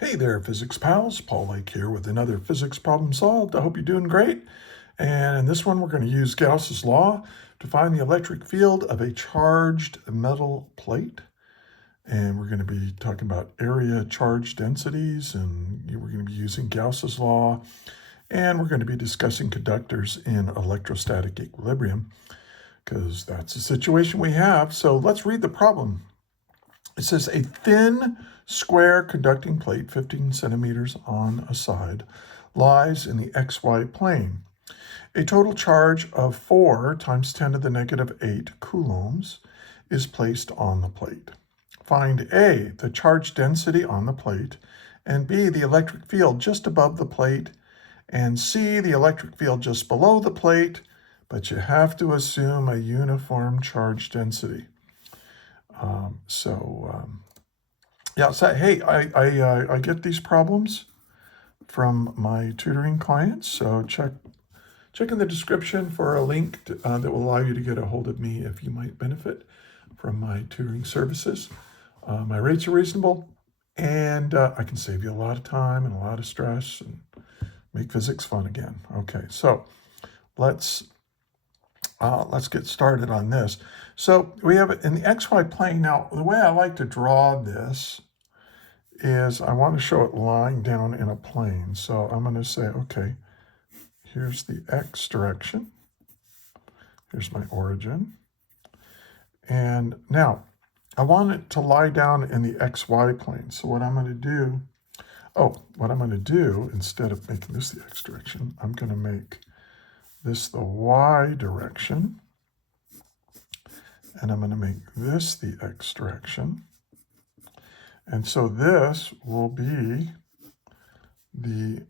Hey there, physics pals. Paul Lake here with another physics problem solved. I hope you're doing great. And in this one, we're going to use Gauss's law to find the electric field of a charged metal plate. And we're going to be talking about area charge densities, and we're going to be using Gauss's law. And we're going to be discussing conductors in electrostatic equilibrium, because that's the situation we have. So let's read the problem. It says a thin, square conducting plate, 15 centimeters on a side, lies in the xy plane. A total charge of 4 times 10 to the negative 8 coulombs is placed on the plate. Find A, the charge density on the plate, and B, the electric field just above the plate, and C, the electric field just below the plate, but you have to assume a uniform charge density. Yeah, so hey, I get these problems from my tutoring clients, so check in the description for a link that will allow you to get a hold of me if you might benefit from my tutoring services. My rates are reasonable, and I can save you a lot of time and a lot of stress and make physics fun again. Okay, so let's get started on this. So we have it in the xy plane. Now, the way I like to draw this is I want to show it lying down in a plane. So I'm going to say, okay, here's the x direction. Here's my origin. And now I want it to lie down in the xy plane. So what I'm going to do, instead of making this the x direction, I'm going to make this the y direction. And I'm going to make this the x direction. And so this will be the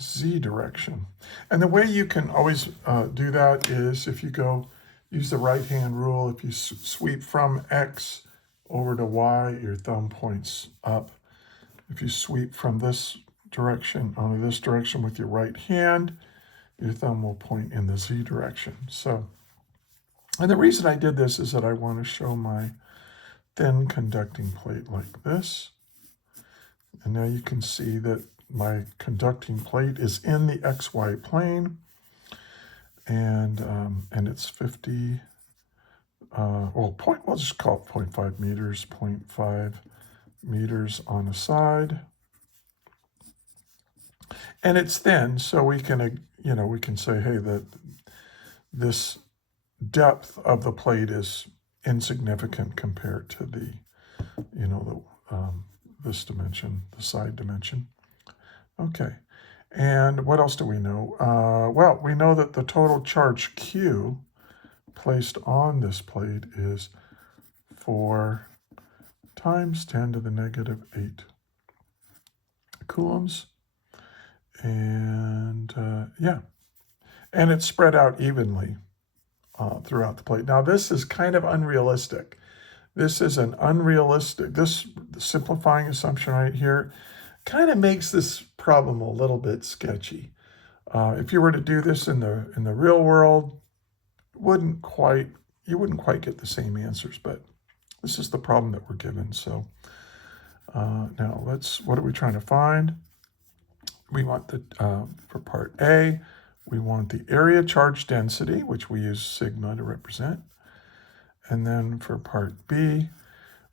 z direction. And the way you can always do that is if you go use the right-hand rule, if you sweep from x over to y, your thumb points up. If you sweep from this direction onto this direction with your right hand, your thumb will point in the z direction. So, and the reason I did this is that I want to show my thin conducting plate like this. And now you can see that my conducting plate is in the xy plane, and it's 50, we'll just call it 0.5 meters, 0.5 meters on a side. And it's thin, so we can, we can say, hey, that this depth of the plate is insignificant compared to the, this dimension, the side dimension. Okay, and what else do we know? Well, we know that the total charge Q placed on this plate is 4 times 10 to the negative 8 coulombs. And and it's spread out evenly throughout the plate. Now, this is kind of unrealistic. This is this simplifying assumption right here kind of makes this problem a little bit sketchy. If you were to do this in the real world, you wouldn't quite get the same answers, but this is the problem that we're given. So now what are we trying to find? We want for part A, we want the area charge density, which we use sigma to represent. And then for part B,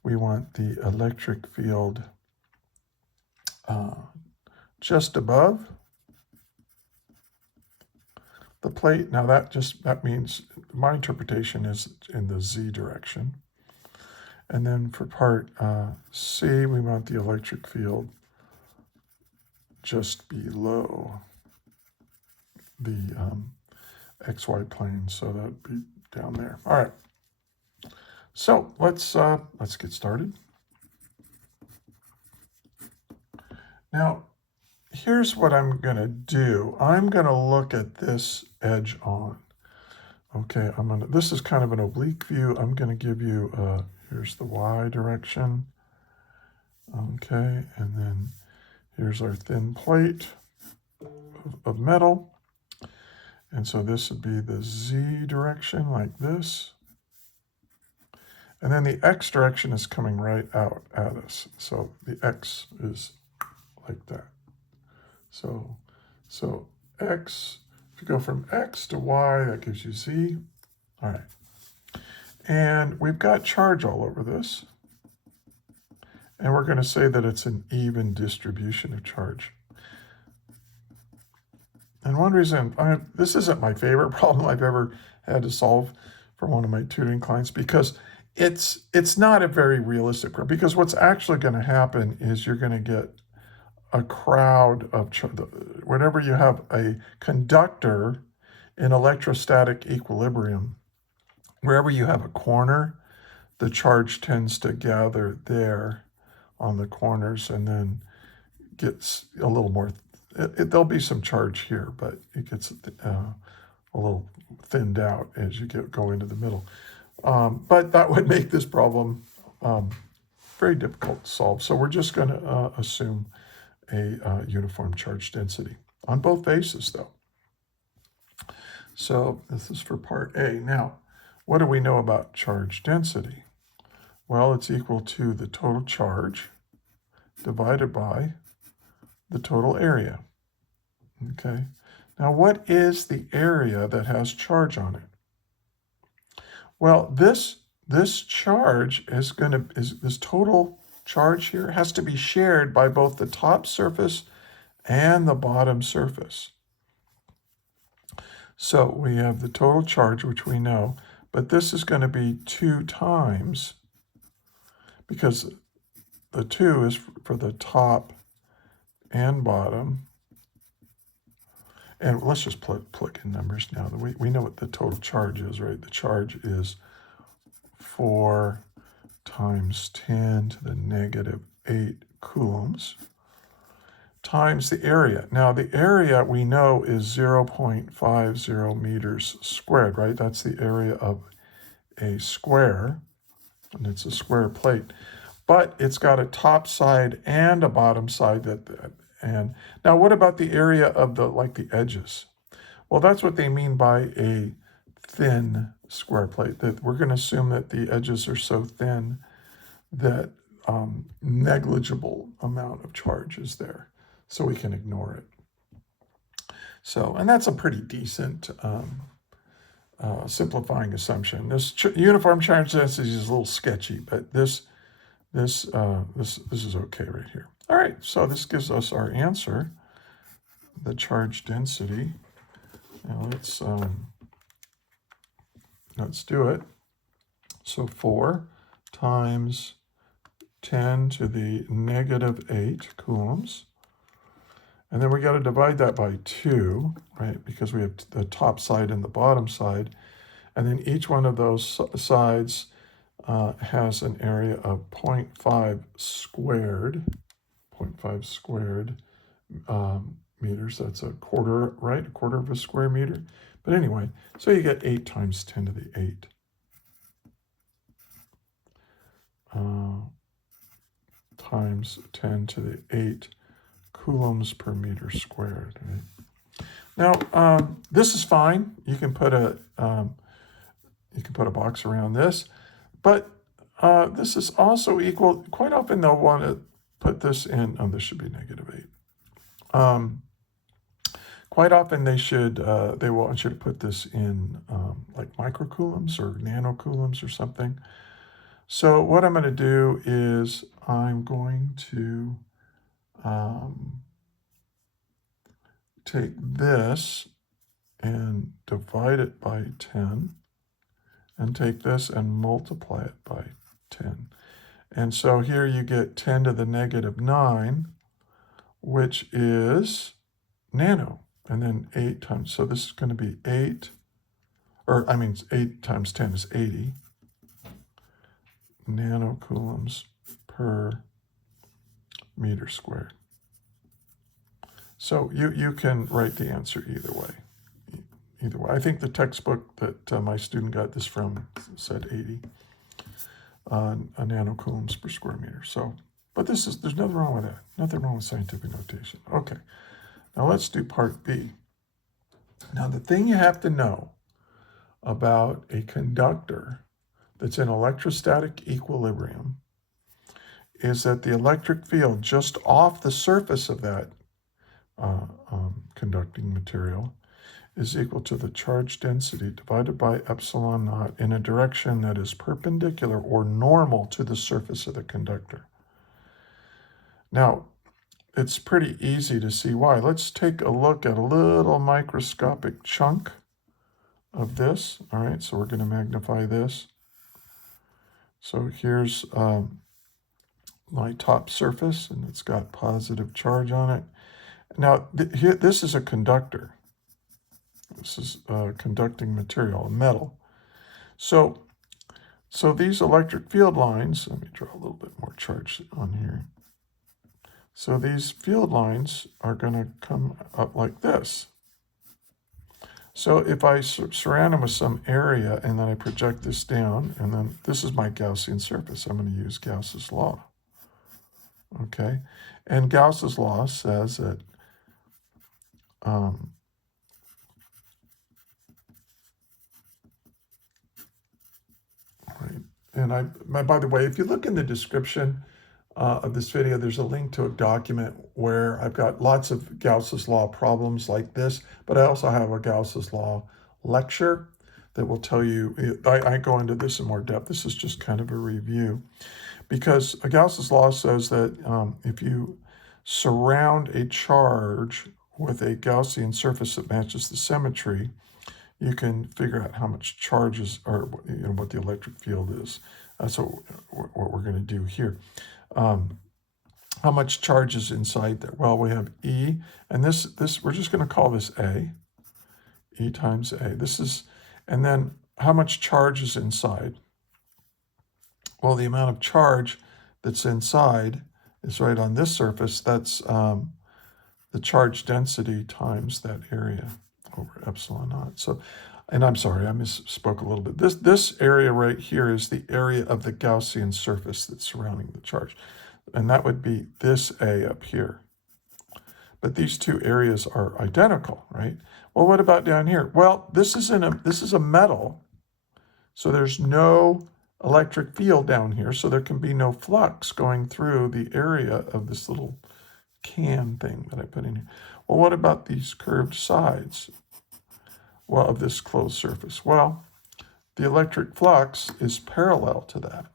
we want the electric field just above the plate. Now that means my interpretation is in the z direction. And then for part C, we want the electric field just below the xy plane, so that'd be down there. All right. So let's get started. Now, here's what I'm going to do. I'm going to look at this edge on. Okay, this is kind of an oblique view. I'm going to give you, here's the y direction. Okay, and then here's our thin plate of metal. And so this would be the z direction like this. And then the x direction is coming right out at us. So the x is like that. So X, if you go from X to Y, that gives you Z. All right. And we've got charge all over this. And we're going to say that it's an even distribution of charge. And one reason, this isn't my favorite problem I've ever had to solve for one of my tutoring clients, because it's not a very realistic problem. Because what's actually going to happen is you're going to get a crowd of, whenever you have a conductor in electrostatic equilibrium, wherever you have a corner, the charge tends to gather there on the corners and then gets a little more, there'll be some charge here, but it gets a little thinned out as you go into the middle. But that would make this problem very difficult to solve. So we're just going to assume a uniform charge density on both faces, though. So this is for part A. Now, what do we know about charge density? Well, it's equal to the total charge divided by the total area. Okay. Now, what is the area that has charge on it? Well, this charge is this total charge here has to be shared by both the top surface and the bottom surface. So we have the total charge, which we know, but this is going to be 2 times, because the 2 is for the top and bottom. And let's just plug in numbers now. We know what the total charge is, right? The charge is 4 times 10 to the negative 8 coulombs times the area. Now, the area we know is 0.50 meters squared, right? That's the area of a square, and it's a square plate. But it's got a top side and a bottom side. And now, what about the area of the edges? Well, that's what they mean by a thin square plate. That we're going to assume that the edges are so thin that negligible amount of charge is there, so we can ignore it. So, and that's a pretty decent simplifying assumption. This uniform charge density is a little sketchy, but this is okay right here. All right, so this gives us our answer, the charge density. Now let's do it. So 4 times 10 to the negative 8 coulombs. And then we got to divide that by 2, right? Because we have the top side and the bottom side. And then each one of those sides has an area of 0.5 squared. 0.5 squared meters. That's a quarter, right? A quarter of a square meter. But anyway, so you get 8 times 10 to the 8. Times 10 to the 8 coulombs per meter squared. Right? Now, this is fine. You can put a box around this, but this is also equal. Quite often they'll want to put this in. Oh, this should be negative 8. Quite often they want you to put this in like microcoulombs or nanocoulombs or something. So what I'm going to do is I'm going to take this and divide it by 10, and take this and multiply it by 10. And so here you get 10 to the negative 9, which is nano, and then 8 times. So this is going to be 8 times 10 is 80 nanocoulombs per meter squared. So you can write the answer either way. I think the textbook that my student got this from said 80 nanocoulombs per square meter. So, but there's nothing wrong with that. Nothing wrong with scientific notation. Okay, now let's do part B. Now the thing you have to know about a conductor that's in electrostatic equilibrium is that the electric field just off the surface of that conducting material is equal to the charge density divided by epsilon naught in a direction that is perpendicular or normal to the surface of the conductor. Now, it's pretty easy to see why. Let's take a look at a little microscopic chunk of this. All right, so we're going to magnify this. So here's my top surface, and it's got positive charge on it. Now, here, this is a conductor. This is a conducting material, a metal. So these electric field lines, let me draw a little bit more charge on here. So these field lines are going to come up like this. So if I surround them with some area and then I project this down, and then this is my Gaussian surface, I'm going to use Gauss's law. Okay, and Gauss's law says that right. And by the way, if you look in the description of this video, there's a link to a document where I've got lots of Gauss's law problems like this, but I also have a Gauss's law lecture that will tell you, I go into this in more depth. This is just kind of a review, because Gauss's law says that if you surround a charge with a Gaussian surface that matches the symmetry, you can figure out how much charges, or what the electric field is. That's what we're going to do here. How much charge is inside there? Well, we have E, and this we're just going to call this A. E times A. And then how much charge is inside? Well, the amount of charge that's inside is right on this surface. That's the charge density times that area over epsilon naught. So, and I'm sorry, I misspoke a little bit. This area right here is the area of the Gaussian surface that's surrounding the charge. And that would be this A up here. But these two areas are identical, right? Well, what about down here? Well, this is a metal, so there's no electric field down here, so there can be no flux going through the area of this little can thing that I put in here. Well, what about these curved sides? Well, of this closed surface? Well, the electric flux is parallel to that.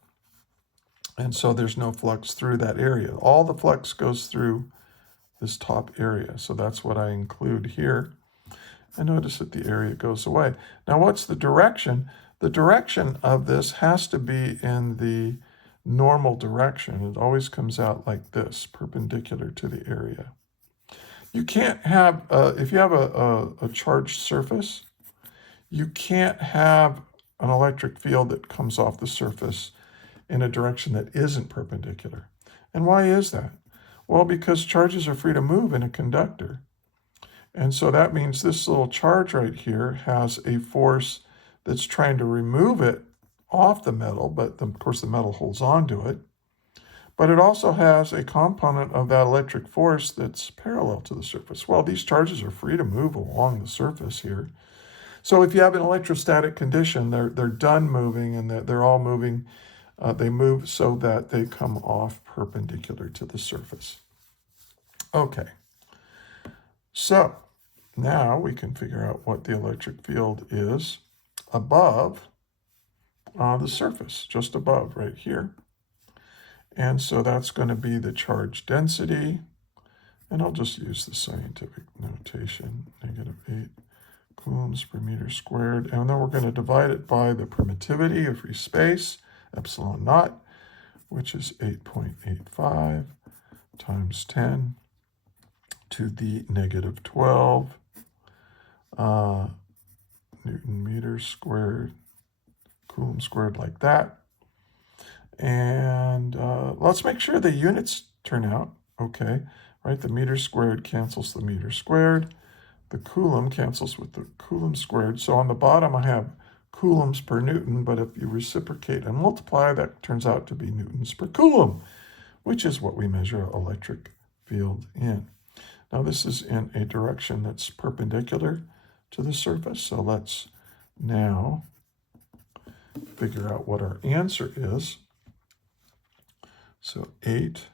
And so there's no flux through that area. All the flux goes through this top area. So that's what I include here. And notice that the area goes away. Now, what's the direction? The direction of this has to be in the normal direction. It always comes out like this, perpendicular to the area. You can't have, if you have a charged surface, you can't have an electric field that comes off the surface in a direction that isn't perpendicular. And why is that? Well, because charges are free to move in a conductor. And so that means this little charge right here has a force that's trying to remove it off the metal, but of course the metal holds on to it. But it also has a component of that electric force that's parallel to the surface. Well, these charges are free to move along the surface here. So if you have an electrostatic condition, they're done moving, and they're all moving. They move so that they come off perpendicular to the surface. Okay. So now we can figure out what the electric field is above the surface, just above right here. And so that's going to be the charge density. And I'll just use the scientific notation, -8 coulombs per meter squared. And then we're going to divide it by the permittivity of free space, epsilon naught, which is 8.85 times 10 to the -12 Newton meters squared, coulomb squared, like that. And let's make sure the units turn out okay, right? The meter squared cancels the meter squared. The coulomb cancels with the coulomb squared. So on the bottom, I have coulombs per Newton, but if you reciprocate and multiply, that turns out to be newtons per coulomb, which is what we measure an electric field in. Now, this is in a direction that's perpendicular to the surface. So let's now figure out what our answer is So 8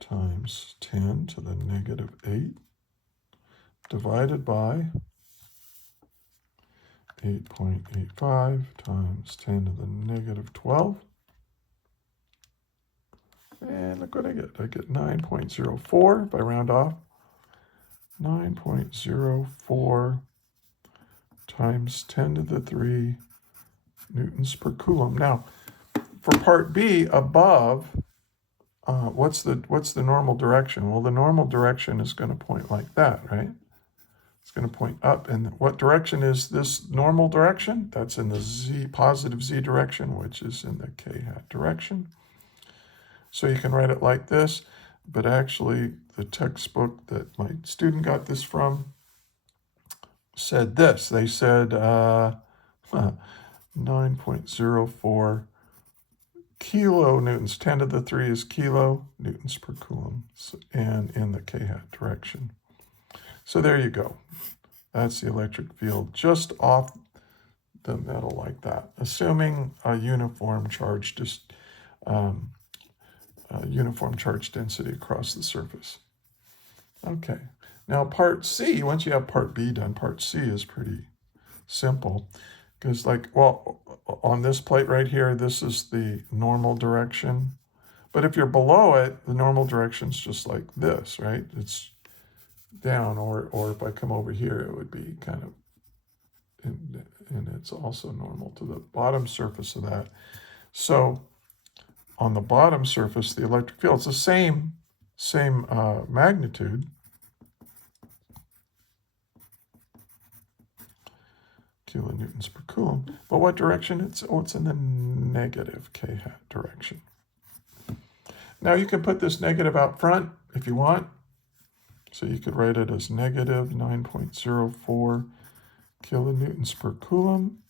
times 10 to the negative 8 divided by 8.85 times 10 to the negative 12. And look what I get. I get 9.04 if I round off. 9.04 times 10 to the 3 newtons per coulomb. Now, for part B, above, what's the normal direction? Well, the normal direction is going to point like that, right? It's going to point up. And what direction is this normal direction? That's in the positive z direction, which is in the k hat direction. So you can write it like this, but actually the textbook that my student got this from said this. They said 9.04 kilonewtons. 10 to the 3 is kilo newtons per coulomb, and in the k hat direction. So there you go. That's the electric field just off the metal like that, assuming a uniform charge density across the surface. Okay, now part C, once you have part B done, part C is pretty simple. Because on this plate right here, this is the normal direction. But if you're below it, the normal direction is just like this, right? It's down, or if I come over here, it would be kind of, and it's also normal to the bottom surface of that. So on the bottom surface, the electric field is the same magnitude, kilonewtons per coulomb. But what direction? It's in the negative k hat direction. Now you can put this negative out front if you want. So you could write it as negative 9.04 kilonewtons per coulomb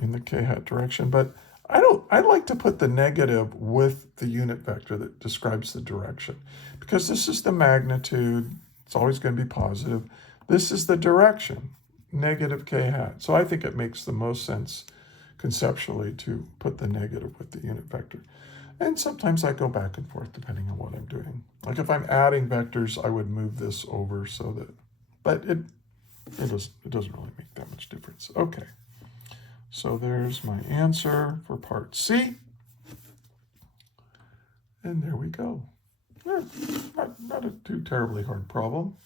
in the k hat direction. But I like to put the negative with the unit vector that describes the direction, because this is the magnitude. It's always going to be positive. This is the direction, negative k hat. So I think it makes the most sense conceptually to put the negative with the unit vector. And sometimes I go back and forth depending on what I'm doing. Like if I'm adding vectors, I would move this over so that, but it doesn't really make that much difference. Okay, so there's my answer for part C. And there we go. Not a too terribly hard problem.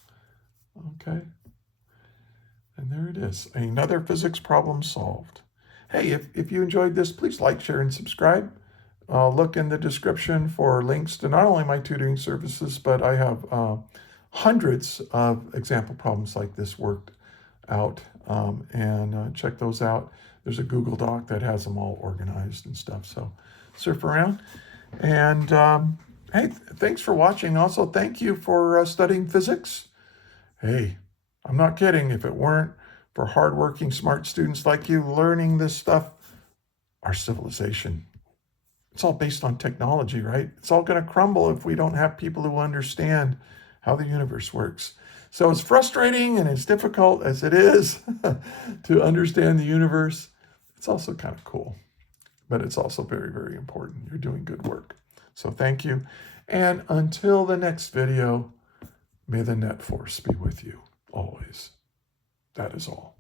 Okay. And there it is, another physics problem solved. Hey, if you enjoyed this, please like, share, and subscribe. Look in the description for links to not only my tutoring services, but I have hundreds of example problems like this worked out, and check those out. There's a Google Doc that has them all organized and stuff, so surf around. And hey, thanks for watching. Also, thank you for studying physics. Hey, I'm not kidding. If it weren't for hardworking, smart students like you learning this stuff, our civilization, it's all based on technology, right? It's all going to crumble if we don't have people who understand how the universe works. So as frustrating and as difficult as it is to understand the universe, it's also kind of cool. But it's also very, very important. You're doing good work. So thank you. And until the next video, may the net force be with you always. That is all.